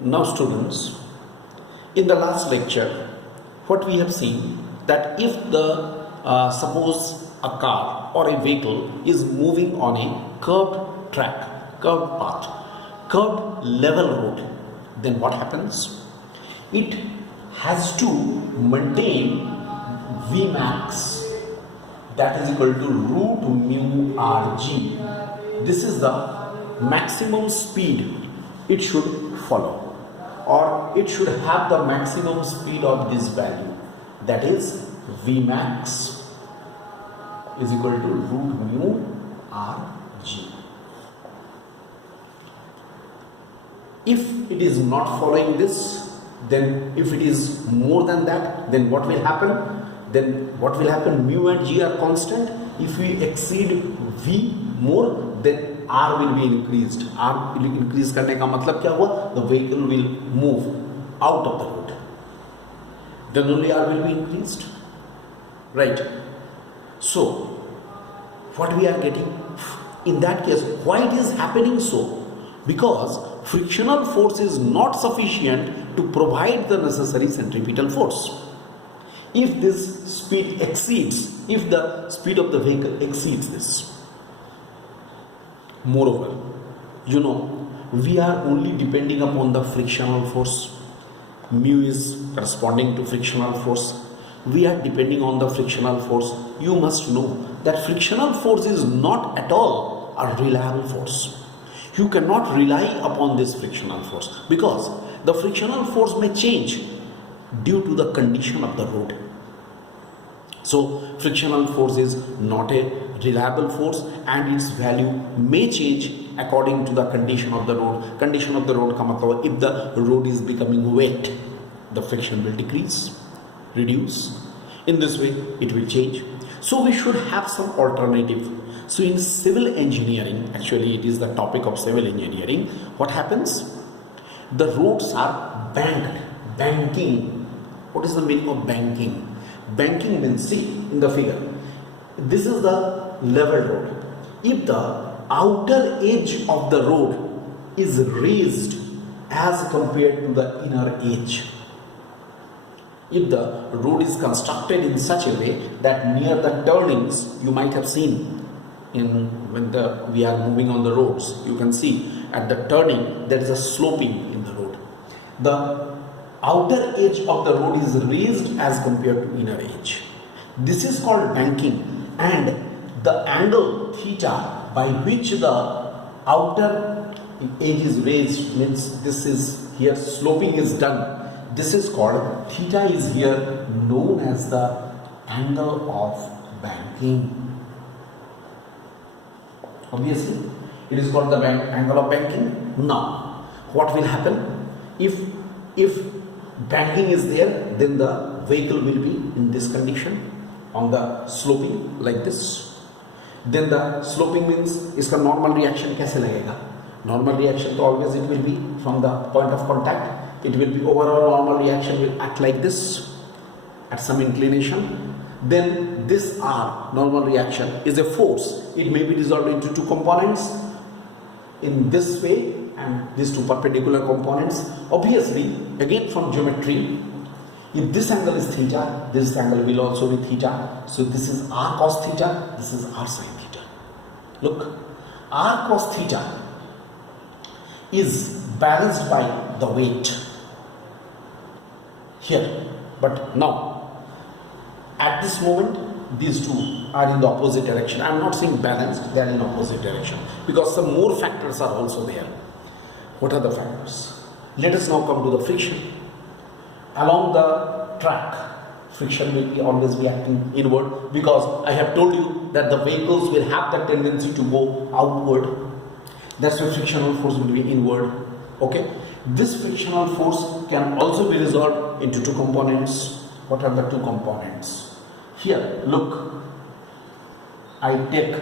Now students, in the last lecture, what we have seen that if suppose a car or a vehicle is moving on a curved track, curved path, curved level road, then what happens? It has to maintain Vmax, that is equal to root mu rg. This is the maximum speed it should follow, or it should have the maximum speed of this value, that is Vmax is equal to root mu rg. If it is not following this, then if it is more than that, then what will happen? Mu and g are constant. If we exceed v more, then r will be increased. R will increase करने का मतलब क्या हुआ? The vehicle will move out of the road. Then only r will be increased, right? So what we are getting in that case, why it is happening so? Because frictional force is not sufficient to provide the necessary centripetal force. If this speed exceeds, if the speed of the vehicle exceeds this, moreover, we are only depending upon the frictional force. Mu is corresponding to frictional force. We are depending on the frictional force. You must know that frictional force is not at all a reliable force. You cannot rely upon this frictional force because the frictional force may change due to the condition of the road. So frictional force is not a reliable force and its value may change according to the condition of the road. Condition of the road ka matlab, if the road is becoming wet, the friction will decrease, reduce. In this way it will change. So we should have some alternative. So in civil engineering, actually it is the topic of civil engineering, what happens? The roads are banked, banking. What is the meaning of banking? Banking means, see in the figure, this is the level road. If the outer edge of the road is raised as compared to the inner edge, if the road is constructed in such a way that near the turnings, you might have seen when we are moving on the roads, you can see at the turning there is a sloping in the road. The outer edge of the road is raised as compared to inner edge. This is called banking, and the angle theta by which the outer edge is raised means this is here sloping is done. This is called, theta is here known as the angle of banking. Obviously, it is called the angle of banking. Now, what will happen? If banking is there, then the vehicle will be in this condition on the sloping like this. Then the sloping means इसका normal reaction कैसे लगेगा? Normal reaction तो always it will be from the point of contact. It will be overall normal reaction will act like this at some inclination. Then this R, normal reaction, is a force. It may be resolved into two components in this way and these two perpendicular components. Obviously, again from geometry, if this angle is theta, this angle will also be theta. So this is R cos theta, this is R sin theta. Look, R cos theta is balanced by the weight here. But now, at this moment, these two are in the opposite direction. I am not saying balanced, they are in opposite direction because some more factors are also there. What are the factors? Let us now come to the friction. Along the track, friction will always be acting inward because I have told you that the vehicles will have the tendency to go outward. That's why frictional force will be inward. Okay. This frictional force can also be resolved into two components. What are the two components? Here, look. I take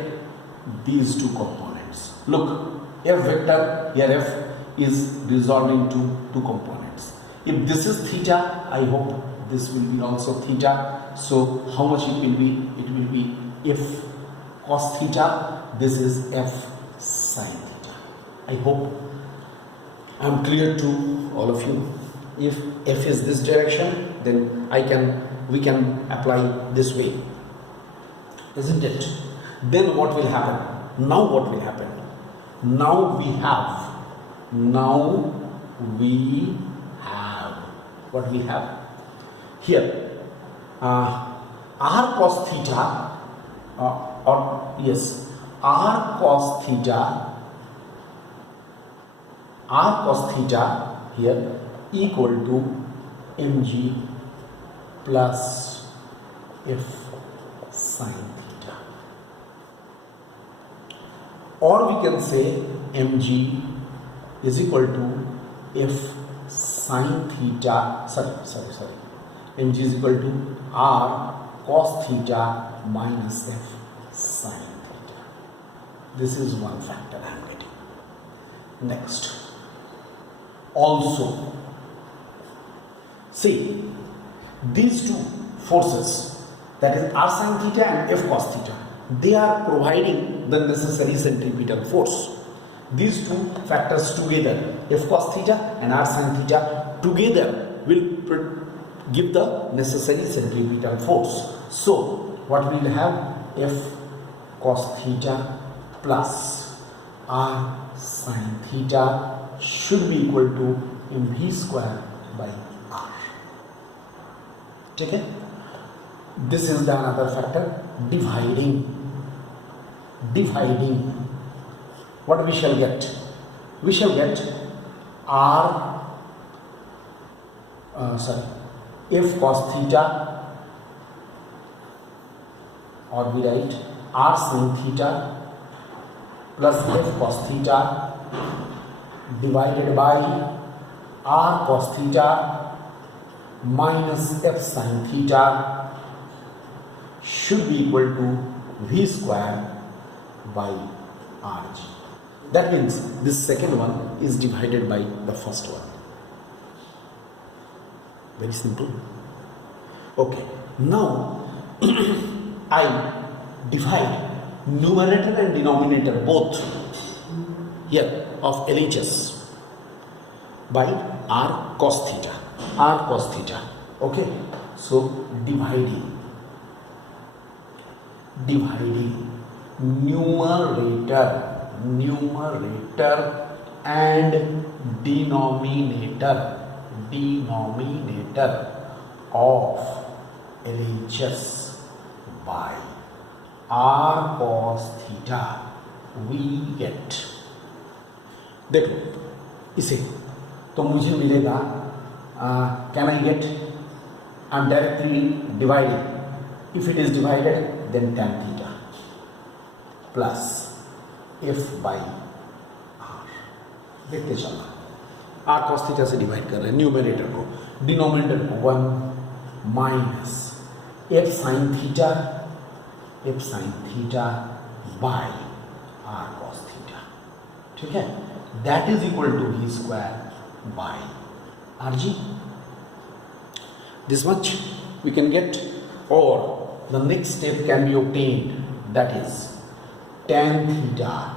these two components. Look, F vector, here F is resolved into two components. If this is theta, I hope this will be also theta. So how much it will be? It will be F cos theta. This is F sin theta. I hope I am clear to all of you. If F is this direction, then we can apply this way, isn't it? Then what will happen? Now what will happen? Now we have what we have here, r cos theta, r cos theta here equal to mg plus f sin theta, or we can say mg is equal to f sin theta, sorry, mg is equal to r cos theta minus f sin theta. This is one factor I am getting. Next, also see these two forces, that is r sin theta and f cos theta, they are providing the necessary centripetal force. These two factors together, f cos theta and r sin theta together, will give the necessary centripetal force. So what we will have, f cos theta plus r sin theta should be equal to mv square by r. Okay? This is the another factor, dividing. What we shall get? We shall get f cos theta, or we write r sin theta plus f cos theta divided by r cos theta minus f sin theta should be equal to v square by rg. That means this second one is divided by the first one. Very simple. Okay, now I divide numerator and denominator both here of LHS by r cos theta. Okay, so dividing numerator and denominator of LHS by r cos theta we get. देखो इसे तो मुझे मिलेगा, can I get, I'm directly dividing. If it is divided, then tan theta plus f by r. देखते चलना, r cos theta से divide कर रहे हैं न्यूमरेटर को, डिनोमिनेटर को 1 minus f sin theta by r cos theta. ठीक है, that is equal to v square by rg. This much we can get, or the next step can be obtained, that is tan theta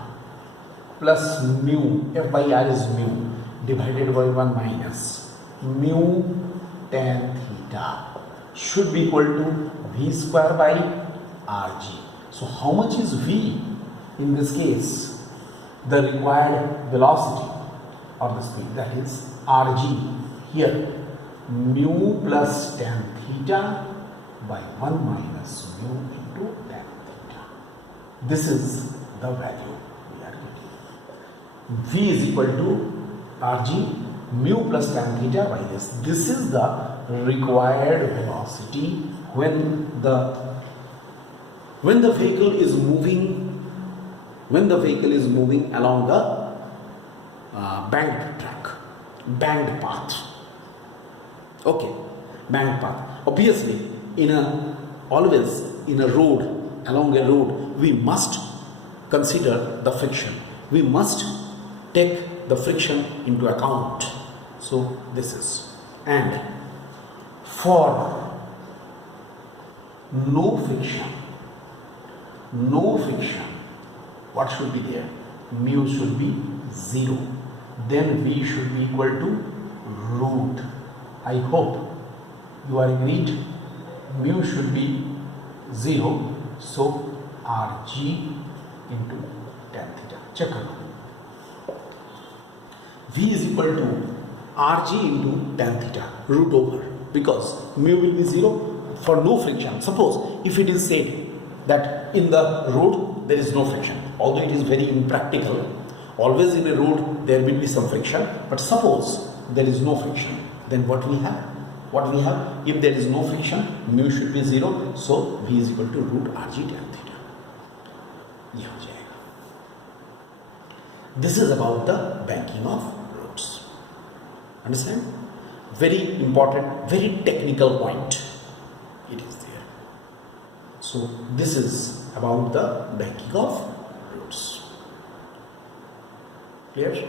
plus mu, f by r is mu, divided by 1 minus mu tan theta should be equal to v square by rg. So how much is v in this case? The required velocity or the speed, that is rg here, mu plus tan theta by 1 minus mu into tan theta. This is the value we are getting. V is equal to rg mu plus tan theta by this. This is the required velocity when the vehicle is moving along the banked path. Okay, banked path. Obviously, always in a road, along a road, we must consider the friction. We must take the friction into account. So this is, and for no friction, what should be there? Mu should be 0. Then V should be equal to root. I hope you are agreed. Mu should be 0, so Rg into tan theta. Check करो. V is equal to Rg into tan theta root over, because mu will be 0 for no friction. Suppose if it is said that in the road there is no friction, although it is very impractical, always in a road there will be some friction, but suppose there is no friction, then what we have? If there is no friction, mu should be 0, so V is equal to root Rg tan theta. ये हो जाएगा. This is about the banking of roads. Understand? Very important, very technical point. It is there. So this is about the banking of roads. Clear?